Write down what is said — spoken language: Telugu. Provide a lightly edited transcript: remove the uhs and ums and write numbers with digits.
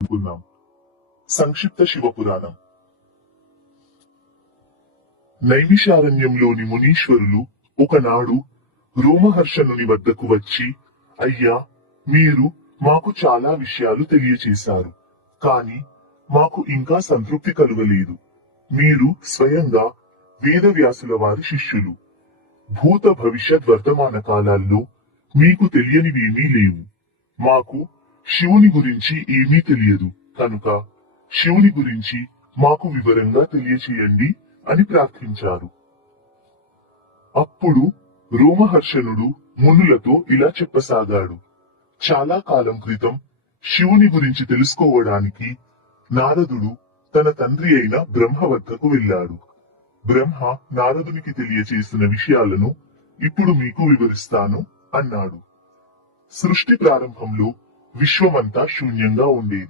అనుకున్నాం. సంక్షిప్త శివపురాణం. నైమిషారణ్యంలోని మునీశ్వరులు ఒకనాడు రోమహర్షణుని వద్దకు వచ్చి, అయ్యా, మీరు మాకు చాలా విషయాలు తెలియచేశారు, కాని మాకు ఇంకా సంతృప్తి కలుగలేదు. మీరు స్వయంగా వేదవ్యాసుల వారి శిష్యులు. భూత భవిష్యత్ వర్తమాన కాలాల్లో మీకు తెలియనివేమీ లేవు. మాకు శివుని గురించి ఏమీ తెలియదు కనుక శివుని గురించి మాకు వివరంగా తెలియచేయండి అని ప్రార్థించారు. అప్పుడు రోమహర్షణుడు మునులతో ఇలా చెప్పసాగాడు. చాలా కాలం క్రితం శివుని గురించి తెలుసుకోవడానికి నారదుడు తన తండ్రి అయిన బ్రహ్మ వద్దకు వెళ్ళాడు. బ్రహ్మ నారదునికి తెలియచేసిన విషయాలను ఇప్పుడు మీకు వివరిస్తాను అన్నాడు. సృష్టి ప్రారంభంలో విశ్వమంతా శూన్యంగా ఉండేది.